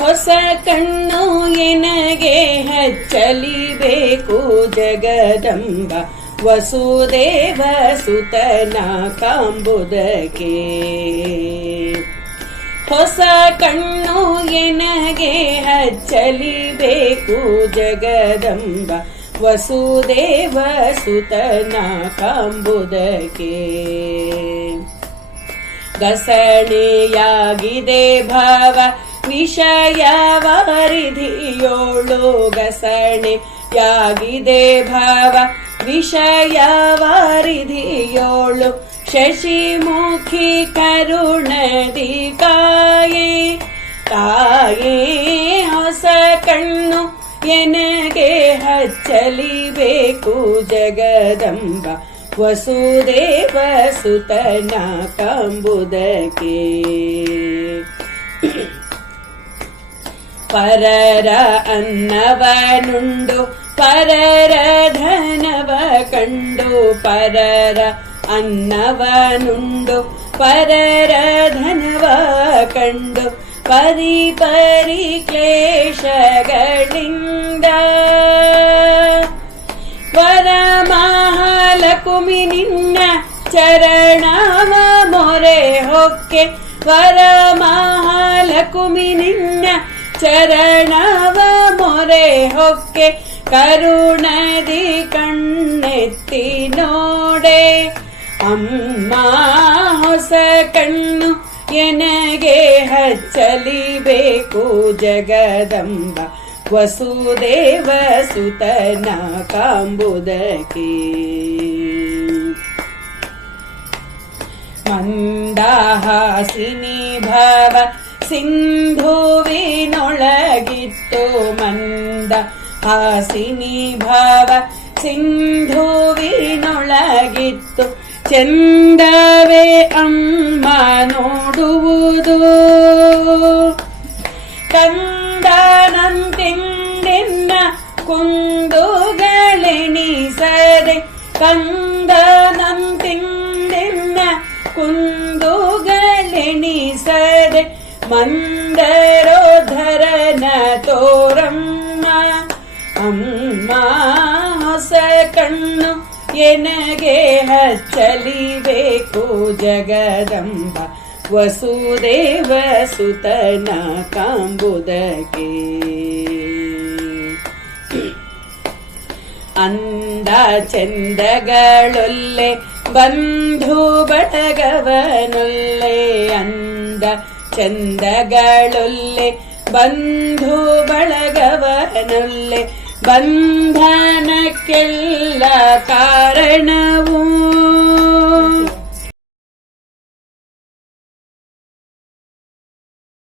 ಹೊಸ ಕಣ್ಣು ಎನಗೆ ಹಚ್ಚಲಿಬೇಕು ಜಗದಂಬ. ವಸುದೇವ ಸುತನ ಕಾಂಬುದಕ್ಕೆ. ಹೊಸ ಕಣ್ಣು ಎನಗೆ ಹಚ್ಚಲಿಬೇಕು ಜಗದಂಬ. ವಸುದೇವ ಸುತನ ಕಾಂಬುದಕ್ಕೆ. ಗಸಣೆಯಾಗಿದೆ ಭಾವ ವಿಷಯವರಿಧಿಯೋಳು ಗಸಣೆಯಾಗಿದೆ ಭಾವ. ವಿಷಯವರಿಧಿಯೋಳು ಶಶಿಮುಖಿ ಕರುಣದಿ ಕಾಯೇ ಕಾಯೇ ಹೊಸ ಕಣ್ಣು ಎನಗೆ ಹಚ್ಚಲಿಬೇಕು ಜಗದಂಬ. ವಸುದೇವ ಸುತನ ಕಾಂಬುದಕ್ಕೆ. ಪರರ ಅನ್ನವನುಂಡು ಪರರ ಧನವ ಕಂಡು ಪರರ ಅನ್ನವನುಂಡು ಪರರ ಧನವ ಕಂಡು ಪರಿ ಪರಿ ಕ್ಲೇಶಗಳಿಂದ ವರಮಹಾಲಕುಮಿ ನಿನ್ನ ಚರಣವ ಮೊರೆ ಹೊಕ್ಕೆ ವರಮಹಾಲಕುಮಿ ನಿನ್ನ ಚರಣವ ಮೊರೆ ಹೊಕ್ಕೆ ಕರುಣದಿ ಕಣ್ಣೆತ್ತಿ ನೋಡೆ ಅಮ್ಮ ಹೊಸ ಕಣ್ಣು ಎನಗೆ ಹಚ್ಚಲಿಬೇಕು ಜಗದಂಬ ವಸುದೇವ ಸುತನ ಕಾಂಬುದಕ್ಕೆ ಮಂದಹಾಸಿನಿ ಭವ ಸಿಂಧುವಿನೊಳಗಿತ್ತು ಮಂದ ಹಾಸಿನಿ ಭಾವ ಸಿಂಧುವಿನೊಳಗಿತ್ತು ಚಂದವೇ ಅಮ್ಮ ನೋಡುವುದು ಕಂದನಂತಿಂದಿನ್ನ ಕುಂದುಗಳೆಣಿಸದೆ ಕಂದನಂತಿಂದಿನ್ನ ಕುಂದುಗಳೆಣಿಸದೆ ಮಂದರೋಧರನ ತೋರಮ್ಮ, ಅಮ್ಮ ಹೊಸ ಕಣ್ಣು ಎನಗೆ ಹಚ್ಚಲಿಬೇಕು ಜಗದಂಬ, ವಸುದೇವ ಸುತನ ಕಾಂಬುದಕ್ಕೆ. ಅಂದ ಚಂದಗಳೊಲ್ಲೆ ಬಂಧು ಬಳಗವನೊಲ್ಲೆ ಅಂದ ಚಂದಗಳೊಲ್ಲೆ ಬಂಧು ಬಳಗವನೊಲ್ಲೆ ಬಂಧನಕ್ಕೆಲ್ಲ ಕಾರಣವು